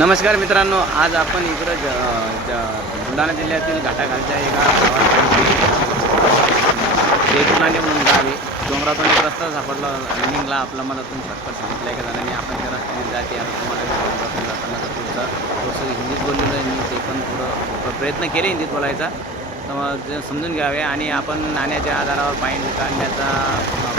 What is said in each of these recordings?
नमस्कार मित्रांनो आज आपण इकडं ज ज बुलढाणा जिल्ह्यातील घाटाखालच्या एका देवनाने म्हणून गाव आहे डोंगरातून एक रस्ता सापडला रनिंगला आपला मनातून झटपट सांगितलं एका जणांनी आपण त्या रस्त्याने जाते आता तुम्हाला डोंगरातून जाताना जर तुमचा थोडंसं हिंदीत बोललेलं आहे मी ते पण थोडं प्रयत्न केले हिंदीत बोलायचा. तर समजून घ्यावे आणि आपण नाण्याच्या आधारावर पाणी काढण्याचा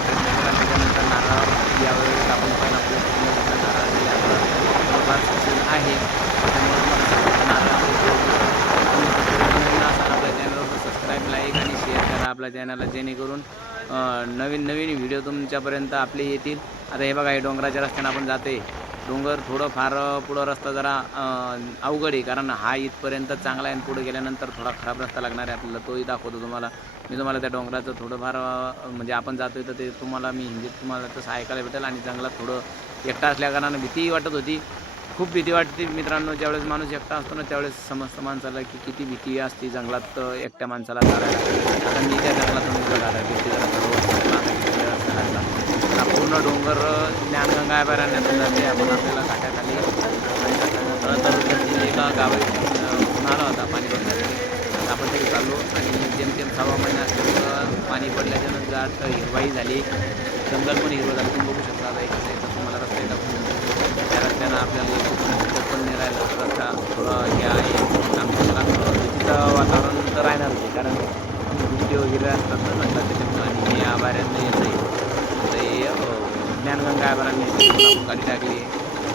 प्रयत्न केला त्याच्यानंतर नारळ यावेळेस आपण पण आपल्या पूर्ण नारळ दिले आपलं थोडंफार सक्सेस आहे. त्यामुळे मला असाल आपल्या चॅनलवर सबस्क्राईब लाईक आणि शेअर करा आपल्या चॅनलला जेणेकरून नवीन नवीन व्हिडिओ तुमच्यापर्यंत आपले येतील. आता हे बघा हे डोंगराच्या रस्त्याने आपण जाते डोंगर थोडं फार पुढं रस्ता जरा अवघड आहे. कारण हा इथपर्यंत चांगला आहे आणि पुढे गेल्यानंतर थोडा खराब रस्ता लागणार आहे आपल्याला. तोही दाखवतो तुम्हाला. मी तुम्हाला त्या डोंगराचं थोडंफार म्हणजे आपण जातोय तर ते तुम्हाला मी हिंदीत तुम्हाला तसं ऐकायला भेटेल आणि जंगलात थोडं एकटा असल्याकारणानं भीतीही वाटत होती. खूप भीती वाटते मित्रांनो ज्यावेळेस माणूस एकटा असतो ना त्यावेळेस समजतं माणसाला की किती भीती असते जंगलात एकट्या माणसाला चालायला आता मी त्या जंगलातून पूर्ण डोंगर ज्ञानगंगा या अभयारण्यातून जाते आपण आपल्याला काट्याखाली तर एका गावात होणार होता पाणी भरण्यासाठी. आपण तरी चाललो आणि जेमतेम सहा महिना असल्यामुळं पाणी पडल्याच्यानंतर हिरवाई झाली. जंगल पण हिरवं झालं तुम्ही बघू शकता आता इकडे तर तुम्हाला रस्ते दाखवून त्या रस्त्यानं आपल्याला इकडून पण नाही राहिलं रस्ता थोडं हे आहे. आमच्या तिथं वातावरण तर राहणार नाही कारण गुंडे वगैरे असतात ना जंगलात त्याच्यामुळे आणि हे आभाऱ्यांना येत नाही ते ज्ञानगंगा आभारांनी गाडी टाकली.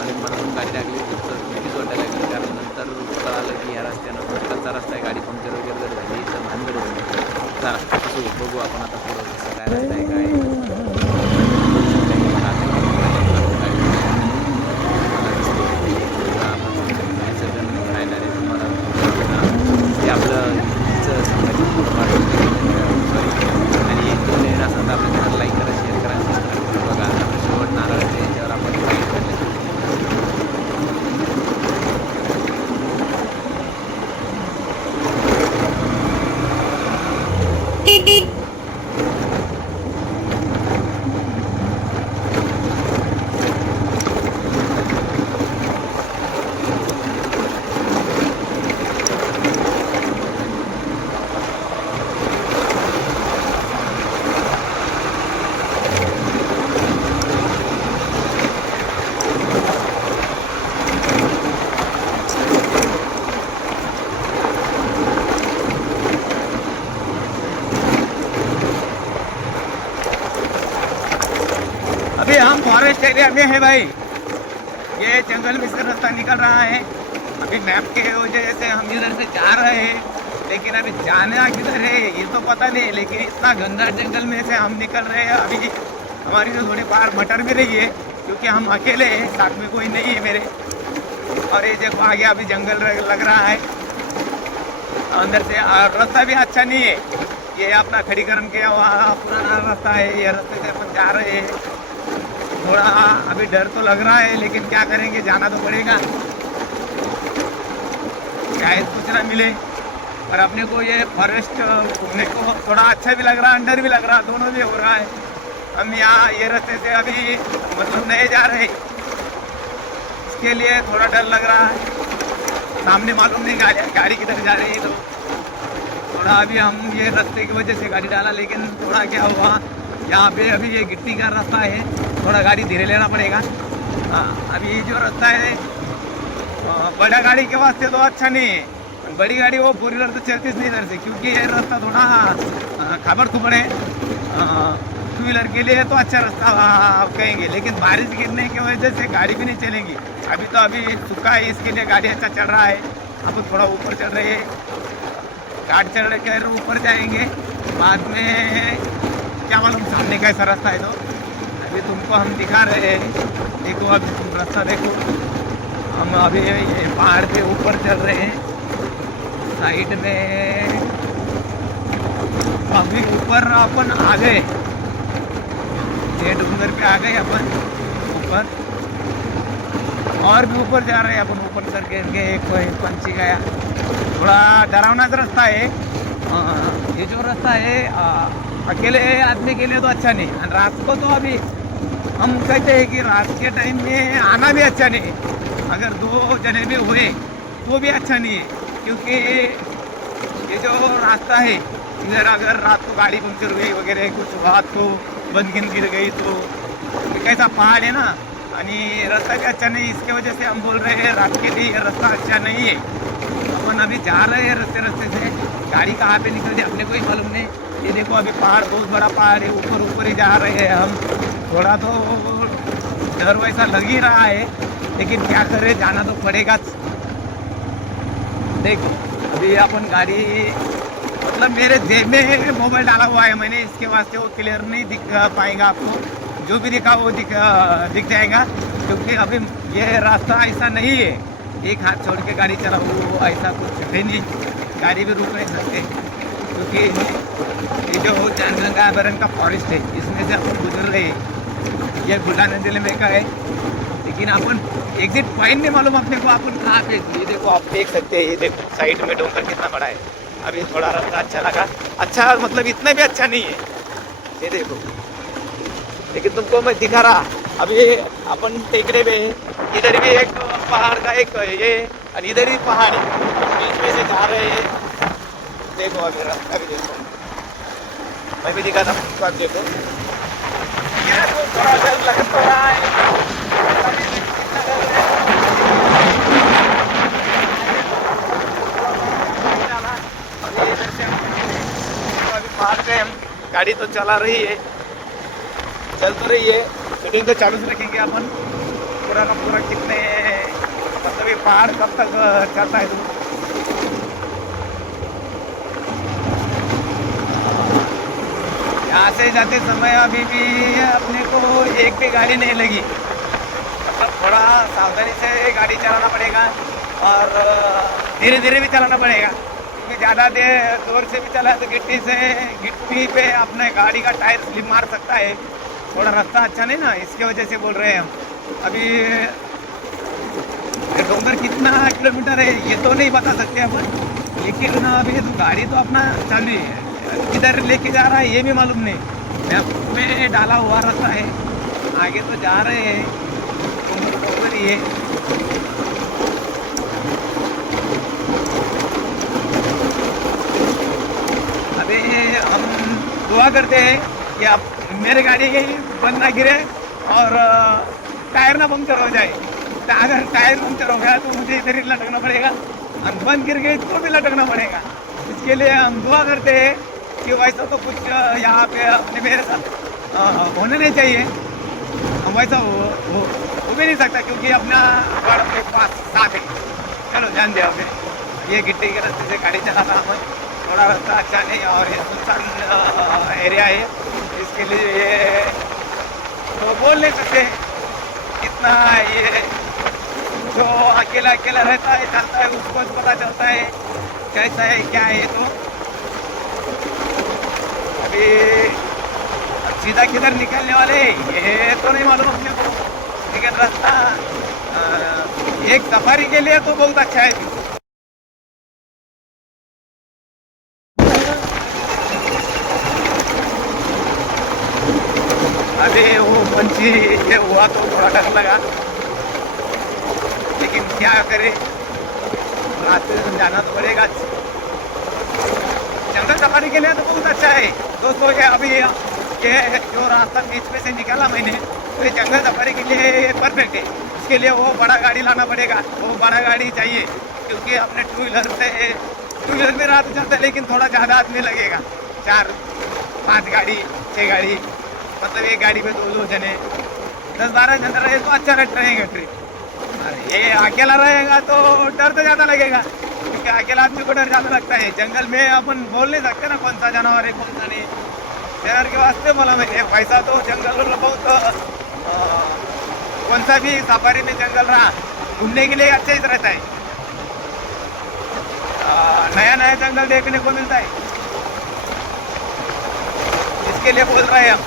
आणि मनातून गाडी टाकली. तर भीतीच वाटायला लागली कारण नंतर कळालं की या रस्त्यानं भटकलचा रस्ता आहे. गाडी पंक्चर वगैरे जर झाली तर भानगड होईल. चला बघू आपण आता पुढं कसं काय रस्ता आहे काय फॉरेस्ट एरिया में है भाई। ये जंगल में से रास्ता निकल रहा है। अभी मैप के वजह से हम इधर से जा रहे हैं, लेकिन अभी जाना किधर है, ये तो पता नहीं, लेकिन इतना गंदा जंगल में से हम निकल रहे हैं। अभी हमारी तो थोड़ी बाहर मटर भी रही है, क्योंकि हम अकेले हैं, साथ में कोई नहीं है मेरे। और ये देखो, आगे अभी जंगल लग रहा है। अंदर से रास्ता भी अच्छा नहीं है। ये अपना खड़ीकरण के वहाँ पुराना रास्ता है, ये रास्ते से अपन जा रहे हैं। थोड़ा अभी डर तो लग रहा है, लेकिन क्या करेंगे, जाना तो पड़ेगा। शायद कुछ ना मिले। और अपने को ये फॉरेस्ट घूमने को थोड़ा अच्छा भी लग रहा है अंडर भी लग रहा है दोनों भी हो रहा है। हम यहाँ ये रास्ते से अभी मतलब नए जा रहे इसके लिए थोड़ा डर लग रहा है। सामने मालूम नहीं, गाड़ी गाड़ी किधर जा रही है तो। थोड़ा अभी हम ये रास्ते की वजह से गाड़ी डाला, लेकिन थोड़ा क्या हुआ यहाँ पे अभी ये गिट्टी का रास्ता है थोड़ा गाड़ी धीरे लेना पड़ेगा। हाँ, अभी ये जो रास्ता है बड़ा गाड़ी के वास्ते तो अच्छा नहीं है। बड़ी गाड़ी वो फोर व्हीलर तो चलती नहीं इधर से क्योंकि ये रास्ता थोड़ा अ, खबर खुबर है। टू व्हीलर के लिए तो अच्छा रास्ता अ, कहेंगे लेकिन बारिश गिरने की वजह से गाड़ी भी नहीं चलेगी। अभी तो अभी सूखा है इसके लिए गाड़ी अच्छा चल रहा है। अब थोड़ा ऊपर चल रही है। गाड़ी चढ़ कर ऊपर जाएँगे बाद में क्या मालूम सामने कैसा रास्ता है तो। अभी तुमको हम दिखा रहे हैं। देखो अभी तुम रास्ता देखो। हम अभी पहाड़ के ऊपर चल रहे हैं। साइड में अभी ऊपर अपन आ गए। ये डूंगर पे आ गए अपन ऊपर। और भी ऊपर जा रहे हैं अपन। ऊपर सर के एक पंछी गया थोड़ा डरावना रास्ता है। ये जो रास्ता है अकेले आदमी के लिए तो अच्छा नहीं. और रात को तो अभी. हम कहते हैं कि रात के टाइम में आना भी अच्छा नहीं. अगर दो जने भी हुए तो भी अच्छा नहीं है. क्योंकि ये जो रास्ता है इधर अगर रात को गाड़ी पंक्चर हुई वगैरह कुछ रात को हो, बंदगिन गिर गई तो कैसा पहाड़ है ना आणि रास्ता भी अच्छा नहीं इसके वजह से हम बोल रहे हैं रात के लिए ये रास्ता अच्छा नहीं है. अपन अभी जा रहे हैं रस्ते रस्ते से. गाड़ी कहाँ पे निकल जाए अपने को ही मालूम नहीं। ये देखो, अभी पहाड़ बहुत बड़ा पहाड़ है, ऊपर ऊपर ही जा रहे हैं हम। थोड़ा तो डर वैसा लग ही रहा है, लेकिन क्या करें, जाना तो पड़ेगा। देखो, अभी अपन गाड़ी मतलब मेरे जेब में मोबाइल डाला हुआ है, मैंने इसके वास्ते वो क्लियर नहीं दिख पाएगा आपको। जो भी दिखा, वो दिख दिख जाएगा, क्योंकि अभी ये रास्ता ऐसा नहीं है। एक हाथ छोड़ के गाड़ी चलाओ ऐसा कुछ है नहीं। गाड़ी भी रुक नहीं सकते, क्योंकि ये जो बरन का फॉरेस्ट है, इसमें से अपन गुजर रहे हैं। ये बुलढाणा ज़िले में का है। लेकिन अपन एग्जिट पॉइंट नहीं मालूम अपने को, अपन कहाँ पे ये देखो, आप देख सकते हैं, ये देखो साइड में डोंगर कितना बड़ा है। अभी थोड़ा रास्ता अच्छा लगा। अच्छा मतलब इतना भी अच्छा नहीं है। ये देखो। लेकिन तुमको मैं दिखा रहा अभी अपन टेकड़े में इधर भी एक पहाड़ का एक ये और इधर ही पहाड़। बीच में से जा रहे हैं। देखो अभी रास्ता भी देखो। मैं भी दिखाता हूँ आप देखो। थोड़ा डर लग रहा है। गाड़ी तो चला रही है। चल तो रही है। शूटिंग तो चालू से रखेंगे अपन। पूरा का पूरा कितने मतलब ये पहाड़ कब तक चलता है तो? यहाँ से जाते समय अभी भी अपने को एक भी गाड़ी नहीं लगी। मतलब थोड़ा सावधानी से गाड़ी चलाना पड़ेगा और धीरे धीरे भी चलाना पड़ेगा। क्योंकि ज़्यादा देर, ज़ोर से भी चला तो गिट्टी से, गिट्टी पे अपने गाड़ी का टायर स्लिप मार सकता है। थोड़ा रास्ता अच्छा नहीं ना, इसके वजह से बोल रहे हैं हम। अभी ये डोंगर कितना किलोमीटर है, ये तो नहीं बता सकते अपन लेकिन अभी तो गाड़ी तो अपना चालू ही। है किधर लेके जा रहा है, ये भी मालूम नहीं। मैप में डाला हुआ रहता है। आगे तो जा रहे हैं। ही है अभी हम दुआ करते हैं कि आप मेरे गाड़ी के बंद ना गिरे और टायर ना पंक्चर हो जाए। तो अगर टायर पंक्चर हो गया तो मुझे इधर ही लटकना पड़ेगा. और बंद गिर गई तो भी लटकना पड़ेगा. इसके लिए हम दुआ करते हैं कि वैसा तो कुछ यहाँ पे अपने मेरे साथ होने नहीं चाहिए. हम वैसा हो, हो, हो भी नहीं सकता क्योंकि अपना बड़ा अपने पास साथ है चलो ध्यान दिया फिर ये गिट्टी के रास्ते से गाड़ी चलाता हम थोड़ा रास्ता अच्छा नहीं और ये सुनसान एरिया है इसके लिए ये तो बोल नहीं सकते. कितना ये जो अकेला अकेला रहता है चलता है उसको पता चलता है, कैसा है, क्या है तो। अभी सीधा किधर निकलने वाले ये तो नहीं मालूम अपने को। लेकिन रास्ता एक सफारी के लिए तो बहुत अच्छा है। अरे, वो पंछी, ये हुआ तो थोड़ा डर लगा। क्या करे? रास्ते से जाना तो पड़ेगा। जंगल सफारी के लिए तो बहुत अच्छा है। दोस्तों ये अभी ये जो रास्ता बीच में से निकाला मैंने तो ये जंगल सफारी के लिए परफेक्ट है। इसके लिए वो बड़ा गाड़ी लाना पड़ेगा। वो बड़ा गाड़ी चाहिए, क्योंकि अपने टू व्हीलर से टू व्हीलर में रात चलता है, लेकिन थोड़ा ज़्यादा आदमी लगेगा। चार, पाँच गाड़ी छः गाड़ी। मतलब एक गाड़ी में दो दो जने। दस बारह जन रहे तो अच्छा रहेगा ट्रिप ये अकेला रहेगा तो डर तो ज़्यादा लगेगा। क्योंकि अकेला आदमी को डर ज़्यादा लगता है। जंगल में अपन बोल नहीं सकते ना कौन सा जानवर है, कौन सा नहीं। शहर के वास्ते बोला मैं पैसा तो जंगल में बहुत कौन सा भी सफारी में जंगल रहा, घूमने के लिए अच्छा ही रहता है। नया नया जंगल देखने को मिलता है। इसके लिए बोल रहे हैं हम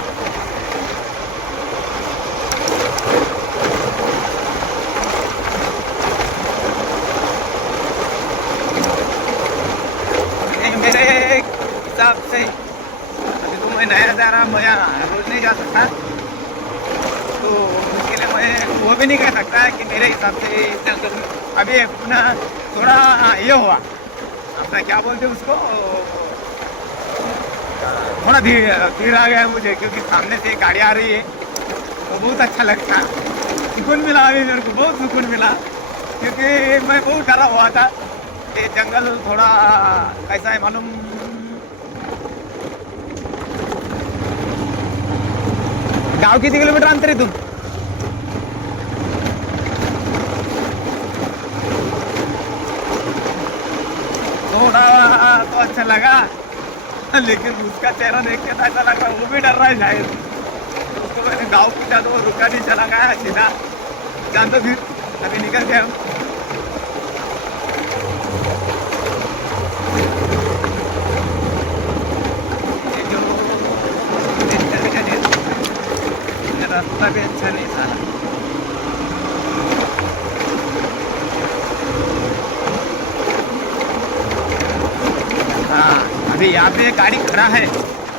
नहीं, मेरे हिसाब से अभी तो मैं नया जा रहा मैं रोज नहीं जा सकता तो उसके लिए मैं वो भी नहीं कह सकता कि मेरे हिसाब से अभी अपना थोड़ा ये हुआ अपना क्या बोलते उसको थोड़ा धीर धीर आ गया मुझे क्योंकि सामने से गाड़ी आ रही है तो बहुत अच्छा लगता सुकून मिला अभी मेरे को बहुत सुकून मिला क्योंकि मैं बहुत डरा हुआ था कि जंगल थोड़ा कैसा है मालूम गाव किती किलोमीटर अंतर आहे तुम थोड़ा तो अच्छा लगा. लेकिन उसका चेहरा देख के ऐसा लग रहा वो भी डर रहा है शायद। उसको मैंने गाँव पूछा तो रुका नहीं चला गया सीधा जान तो फिर अभी निकल गया हम रास्ता भी अच्छा नहीं था। हाँ अभी यहाँ पे गाड़ी खड़ा है।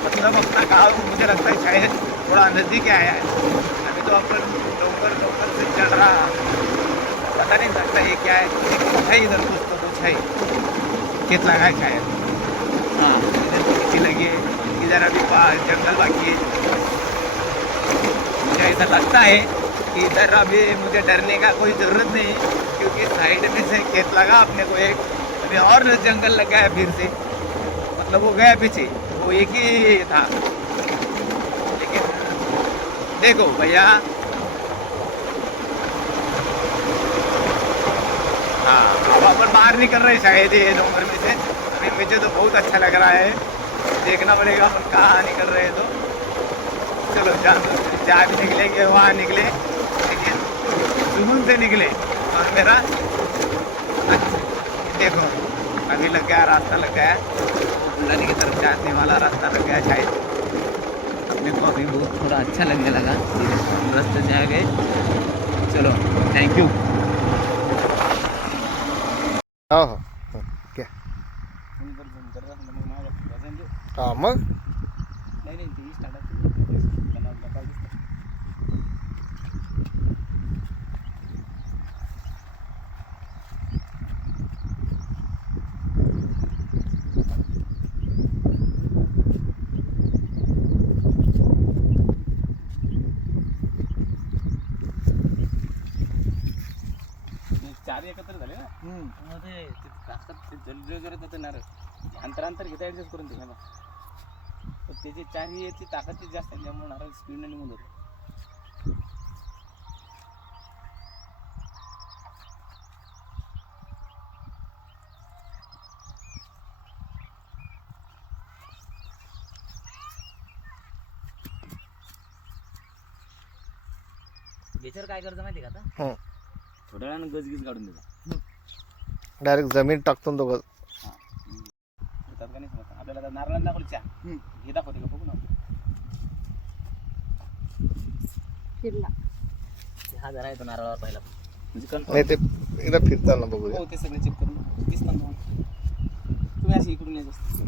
मतलब अपना गाँव मुझे लगता है शायद थोड़ा नज़दीक आया है। अभी तो अपन डोंगर डोंगर से चल रहा पता नहीं लगता ये क्या है। लेकिन है इधर कुछ तो कुछ है। खेत लगा है शायद। हाँ इधर तो लगी है। इधर अभी जंगल बाकी है। मुझे ऐसा लगता है कि इधर अभी मुझे डरने का कोई ज़रूरत नहीं क्योंकि साइड में से खेत लगा अपने को एक, अभी और जंगल लग गया फिर से। मतलब वो गया पीछे, वो एक ही था। लेकिन देखो भैया। हाँ अब अपन बाहर निकल रहे शायद ये नंबर में से। अभी मुझे तो बहुत अच्छा लग रहा है। देखना पड़ेगा अपन कहाँ निकल रहे हैं तो। चलो जा जहाँ भी निकलेंगे वहाँ निकले लेकिन सुकून से निकले। और मेरा अच्छा देखो अभी लग गया रास्ता लग गया। नदी की तरफ़ जाने वाला रास्ता लग गया शायद। अपने को अभी बहुत थोड़ा अच्छा लगने लगा। रास्ते से आ गए। चलो थैंक यू हो हो हो, घ्या हा चार एकत्र झाले ना? मग ते ते कागदात ते जलदे वगैरे तर ते नारळ अंतरांतर घेता ॲडजस्ट करून पण त्याची चारही याची ताकद ती जास्त आहे त्यामुळे नारळ स्पीडने निघून जातो. याच्यावर काय करायचं माहिती का आता? हं. थोड्या वेळानं गजगीज काढून देतो. डायरेक्ट जमीन टाकतो तो बघ होतात का नाही समजतं आपल्याला आता नारळाला दाखवली चहा. हे दाखवते का बघू ना. फिरला. हा जरा येतो नारळावर पहिला. म्हणजे नाही ते एकदा फिरताना बघूया. हो ते सगळे चेक करून दिसतात तुम्हाला तुम्ही असे इकडून येत असता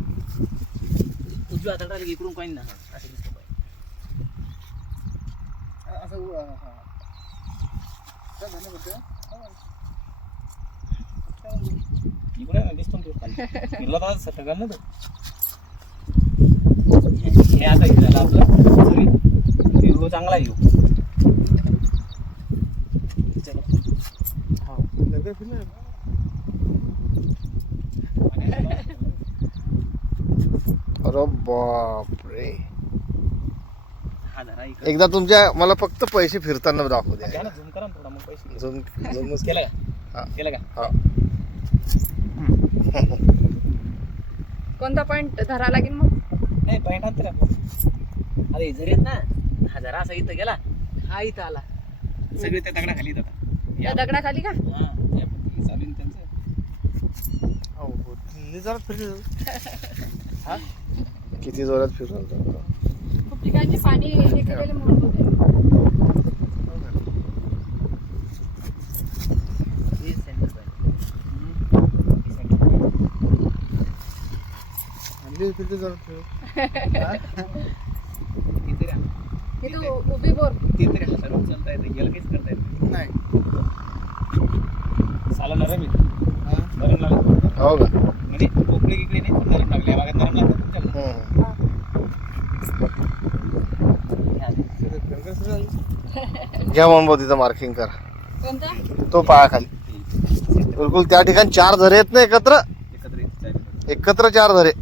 उजव्या हाताला इकडून काही ना असं दिसतं पाहिजे इकडे दिसतो तर सटका ना तो. हे आता झालं आपलं सॉरी चांगला येऊ अरे बापरे हा इकडे. एकदा तुमच्या मला फक्त पैसे फिरताना दाखवू घ्या द्या ना झूम करा ना थोडा मग पैसे घेऊ. झूम झूमच केलं हा. का केलं का? हा. कोणता पॉइंट धरा लागेल मग? नाही पॉईंट आणते ना. अरे जर येत ना. हा जरा असा इथं गेला. हा इथं आला. सगळे त्या दगडाखाली येतात. त्या या. दगडाखाली का? हा, या पद्धतीने चालू आहे त्यांचं. किती जोरात फिरलं पिकांची पाणी हे केलेले म्हणून होते उभी बोर. ते तरी हातावर येतं गेलं काहीच करता येत नाही. साला नरम येत हो. का? म्हणजे कोकणी इकडे नाही पण लागले. भागात नरम घ्या म्हणून भाऊ तिथं मार्किंग करा. तो पाया खाली. बिलकुल त्या ठिकाणी चार झरे आहेत ना एकत्र? एकत्र येत एकत्र चार झरे.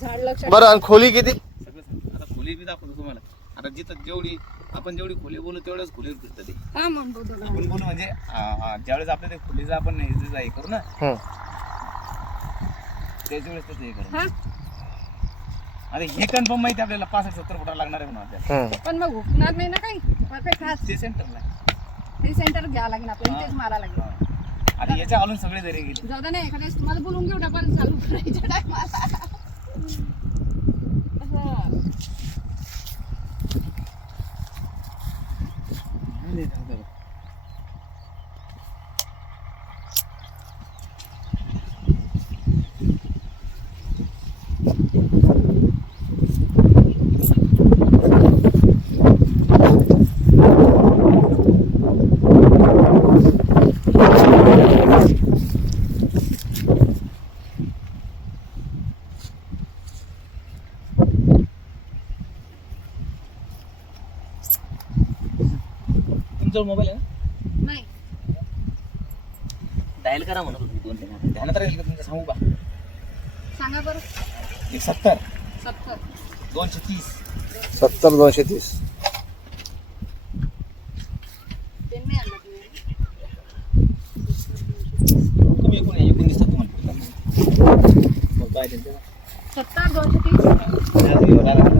झाड लक्षात बरं आणि खोली किती? सगळं. आता खोली बी दाखवतो तुम्हाला. आता जिथं जेवढी आपण जेवढी खोली बोलू तेवढंच खोलीवर फिरतं ते. हा म्हणतो तुला आपण बोलू म्हणजे हा, हा, ज्यावेळेस आपल्या ते खोलीचं आपण हे जे हे करू ना हम्म. त्याच वेळेस त्याचं हे करू. हा. आता हे कन्फर्म माहिती आहे आपल्याला. पासष्ट सत्तर फुटा लागणार आहे म्हणून आपल्याला. हम्म. पण मग हुकणार नाही ना काही? परफेक्ट खास? ते सेंटरला ते सेंटर घ्यावं लागेल आपल्याला तेच मारा लागेल. आता याच्या घालून सगळे जरी गेले. जाऊ दे ना एखाद्या वेळेस तुम्हाला बोलून घेऊ डबल चालू करायच्या टायमाला. तुमचा मोबाईल आहे ना? नाही. डायल करा म्हणत होती दोन तीन ध्यानात राहील का तुमचं? सांगू का? सांगा बरं. एक सत्तर. सत्तर. दोनशे तीस. सत्तर दोनशे तीस. पेन नाही आणला तुम्ही. तुम्ही एकूण एकूण दिसतात तुम्हाला मग काय त्यांचं? सत्तर दोनशे तीस. त्यात घेऊन आला.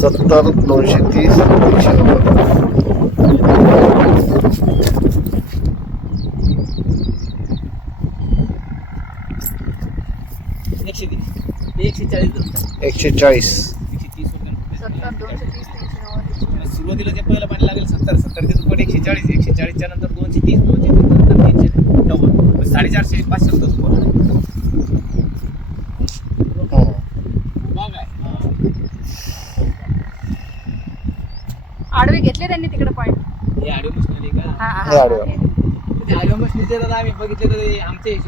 सत्तर दोनशे तीस तीनशे नव्वद. एकशे एकशे चाळीस. एकशे एकशे सुरुवातीला जे पहिलं पाणी लागेल सत्तर सत्तर ते दुप्पट एकशे चाळीस एकशे चाळीसच्या नंतर दोनशे तीस दोनशे तीस नंतर तीनशे नव्वद. साडेचारशे पाचशे रुपये सुरुवात. आडवे घेतले त्यांनी तिकडे पॉईंट हे मशीन आहे का? हा, हा. हा, हा, आडवे. मशीन आडवी मुस्लिम आम्ही बघितले तर आमचे